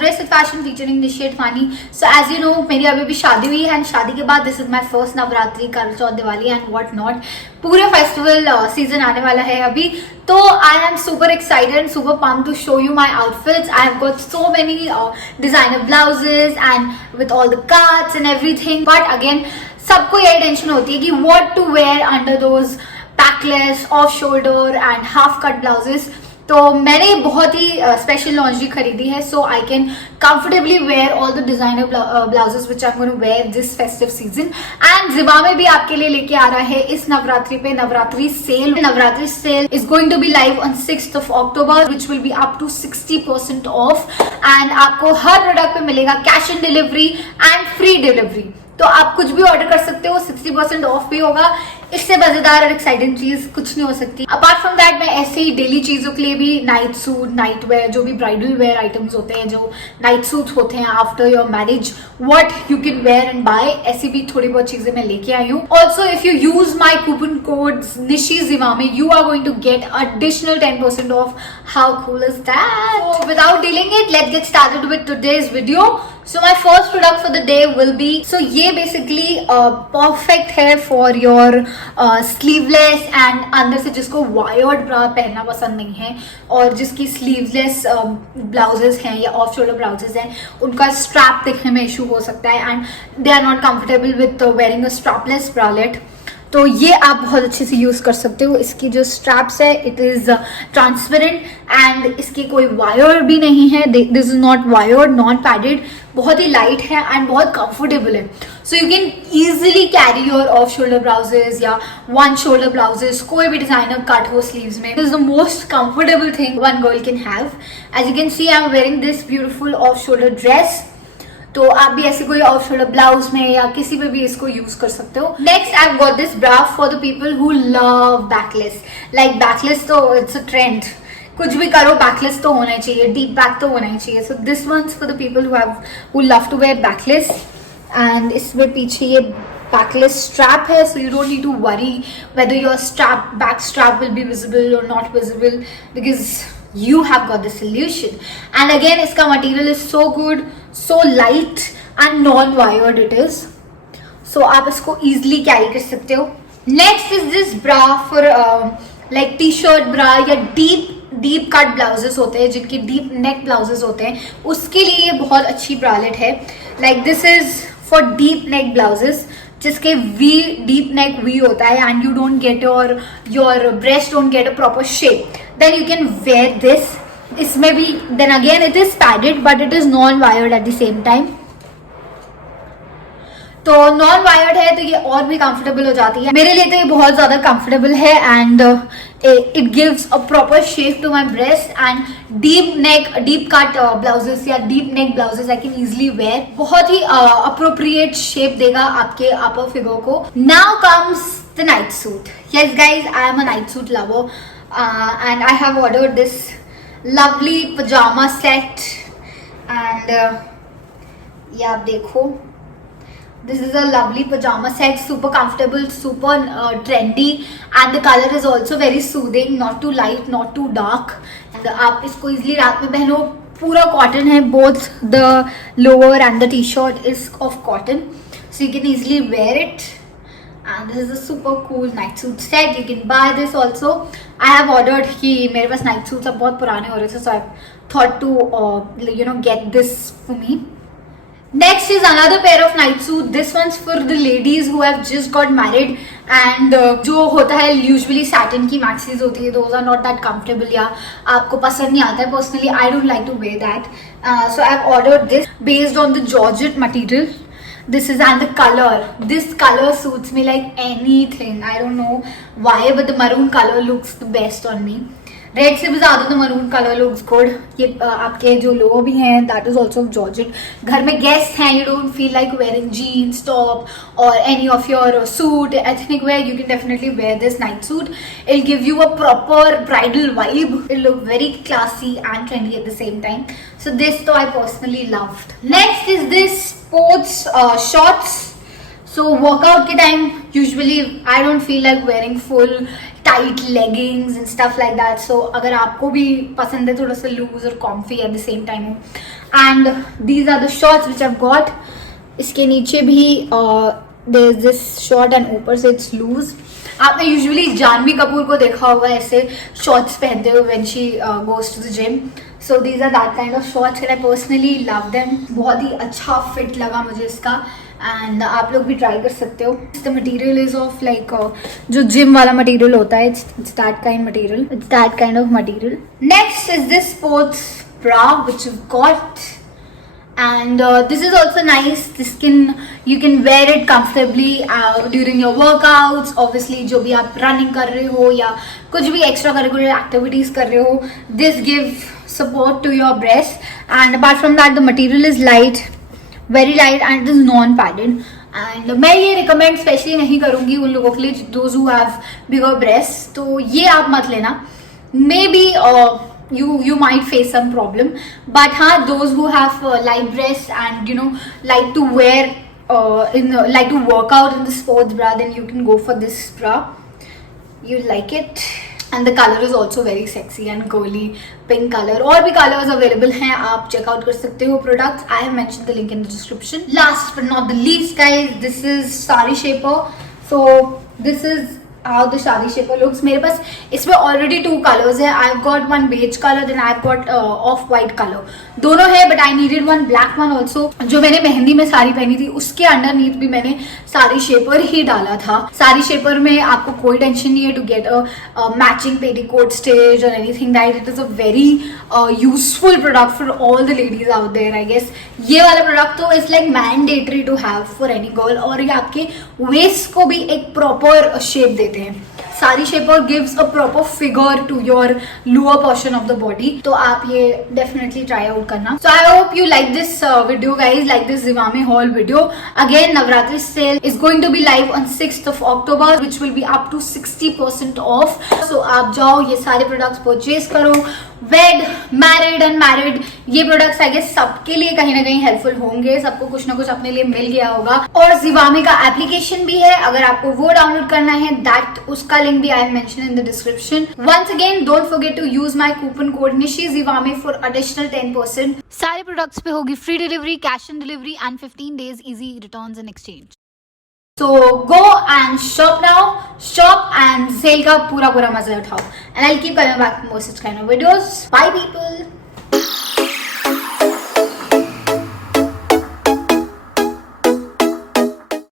Dress with fashion featuring Nishi Advani. So as you know मेरी अभी भी शादी हुई है एंड शादी के बाद this is my first Navratri, Karva Chauth, Diwali and what not. पूरे फेस्टिवल सीजन आने वाला है अभी, तो I am super excited and super pumped to show you my outfits. I have got so many designer blouses and with all the cards and everything. But again सबको यही tension होती है कि what to wear under those backless, off shoulder and half cut blouses. तो मैंने बहुत ही special lingerie खरीदी है so I can comfortably wear all the designer blouses which I am going to wear this festive season. And Zivame भी आपके लिए लेके आ रहा है इस नवरात्रि पे Navratri sale. Navratri sale is going to be live on 6th of October which will be up to 60% off and आपको हर प्रोडक्ट पे मिलेगा cash on delivery and free delivery. तो आप कुछ भी ऑर्डर कर सकते हो, 60% ऑफ भी होगा। इससे मजेदार और एक्साइटिंग चीज कुछ नहीं हो सकती। अपार्ट फ्रॉम दैट मैं ऐसे ही डेली चीजों के लिए भी नाइट सूट, नाइट वेयर, जो भी ब्राइडल वेयर आइटम्स होते हैं, जो नाइट सूट होते हैं after your marriage, what you can wear and buy, ऐसी भी थोड़ी बहुत चीजें मैं लेके आई हूँ। Also if you use my coupon code Nishi Zivame you are going to get additional 10% off. How cool is that? So without delaying it, let's get started with today's video. So my first product for the day will be, so ये basically perfect है for your sleeveless and अंदर से जिसको wired ब्रा पहनना पसंद नहीं है और जिसकी स्लीवलेस ब्लाउजेस हैं या ऑफ शोल्डर ब्लाउजेस हैं, उनका स्ट्रैप दिखने में इशू हो सकता है and they are not comfortable with wearing a strapless bralette. तो ये आप बहुत अच्छे से यूज कर सकते हो। इसकी जो स्ट्रैप्स है इट इज ट्रांसपेरेंट एंड इसकी कोई वायर भी नहीं है, this is not wired, not padded, बहुत ही लाइट है एंड बहुत कंफर्टेबल है। So you can easily carry your off shoulder blouses या वन शोल्डर ब्लाउजेस, कोई भी डिजाइनर कट हो स्लीव्स में। This is the most comfortable thing one girl can have. As you can see I am wearing this beautiful off shoulder dress. तो आप भी ऐसे कोई ऑफ शोल्डर ब्लाउज में या किसी पे भी इसको यूज कर सकते हो। Next I have got this bra for the people who love backless. Like backless तो इट्स अ ट्रेंड, कुछ भी करो बैकलेस तो होना ही चाहिए, डीप बैक तो होना ही चाहिए। So this ones for the people who love to wear backless and इसमें पीछे ये बैकलेस स्ट्रैप है, so you don't need to worry whether your strap back strap will be visible और not visible because you have got the solution. And again इसका material is so good, so light and non-wired it is, so आप इसको easily carry कर सकते हो। Next is this bra for like t-shirt bra या deep cut blouses होते हैं, जिनके deep neck blouses होते हैं, उसके लिए ये बहुत अच्छी ब्रालेट है। Like this is for deep neck blouses जिसके वी डीप नेक वी होता है and you don't get your breast don't get a proper shape, then you can wear this. इसमें भी then again it is padded but it is non wired at the same time. तो non wired है तो ये और भी comfortable हो जाती है। मेरे लिए तो ये बहुत ज्यादा कंफर्टेबल है and it gives a proper shape to my breast and deep cut blouses या deep neck blouses I can easily wear. बहुत ही अप्रोप्रिएट शेप देगा आपके अपर फिगर को। Now comes the night suit. Yes guys, I am a night suit lover and I have ordered this lovely pyjama set and ये आप देखो, this is a lovely pajama set, super comfortable, super trendy and the color is also very soothing, not too light, not too dark and आप इसको easily रात में पहनो। पूरा cotton है, both the lower and the t-shirt is of cotton, so you can easily wear it and this is a super cool night suit set. You can buy this also. I have ordered कि मेरे पास night suits अब बहुत पुराने हो रहे थे, so I thought to get this for me. Next is another pair of night suit. This one's for the ladies who have just got married and जो होता है usually satin की maxis होती है, those are not that comfortable या आपको पसंद नहीं आता है। Personally, I don't like to wear that. So I've ordered this based on the georgette material. This is and the color. This color suits me like anything. I don't know why, but the maroon color looks the best on me. Red से भी ज्यादा तो maroon colour looks good. ये आपके जो लो भी हैं that is also georgette. घर में गेस्ट हैं, you don't feel like wearing jeans top और any of your suit ethnic wear, you can definitely wear this night suit. It give you a proper bridal vibe, it look very classy and trendy at the same time. So this तो I personally loved. Next is this sports shorts. So workout के time usually I don't feel like wearing full tight leggings and stuff like that. So अगर आपको भी पसंद है थोड़ा सा loose और comfy at the same time हो. And these are the shorts which I've got. इसके नीचे भी there is this short and ऊपर से it's loose. आपने यूजुअली जानवी कपूर को देखा होगा ऐसे शॉर्ट्स पहनते हुए when she goes to the gym. So these are that kind of shorts and I personally love them. बहुत ही अच्छा फिट लगा मुझे इसका एंड आप लोग भी ट्राई कर सकते हो. The material is of like जो जिम वाला मटेरियल होता है. It's that kind material. It's that kind of material. Next is this sports bra which you've got. And this is also nice. You can wear it comfortably during your workouts. Obviously जो भी आप running कर रहे हो या कुछ भी extra curricular activities कर रहे हो, this gives support to your breast. And apart from that, the material is light, very light, and it is non-padded. And मैं ये recommend specially नहीं करूँगी उन लोगों के लिए those who have bigger breasts. तो ये आप मत लेना. Maybe you might face some problem, but those who have light breasts and like to wear like to work out in the sports bra, then you can go for this bra. You like it, and the color is also very sexy and girly pink color. और भी colors available हैं, आप check out कर सकते हो products. I have mentioned the link in the description. Last but not the least, guys, this is Sari Shaper. So this is how the Sari Shaper looks. मेरे पास इसमें already 2 colors है. I've got one beige color, then I've got off-white color. दोनों है, but I needed one black one also. जो मैंने मेहंदी में साड़ी पहनी थी उसके अंडरनीथ भी मैंने सारी शेपर ही डाला था. सारी शेपर में आपको कोई टेंशन नहीं है to get a matching petticoat stitch or anything that. It is a very useful product for all the ladies out there, I guess. ये वाला प्रोडक्ट तो is like mandatory to have for any girl, और ये आपके waste को भी एक proper shape देते हैं. Saree shaper gives a proper figure to your lower portion of the body. तो आप ये डेफिनेटली ट्राई आउट करना. So I hope you like this video guys, like this Zivame haul video. Again Navratri sale is going to be live on 6th of October which will be up to 60% off. So आप जाओ ये सारे products purchase करो. वेड, married, unmarried, ये products I guess सबके लिए कहीं ना कहीं हेल्पफुल होंगे. सबको कुछ ना कुछ अपने लिए मिल गया होगा. और जिवामे का एप्लीकेशन भी है, अगर आपको वो डाउनलोड करना है दैट उसका लिंक भी I have mention in the description. Once again don't forget to use my coupon code Nishi Zivame for additional 10%. सारे प्रोडक्ट्स पे होगी free delivery, cash on delivery and 15 days easy returns and exchange. So go and shop now, shop and sale का पूरा मजा उठाओ. And I'll keep coming back with more such kind of videos. Bye people.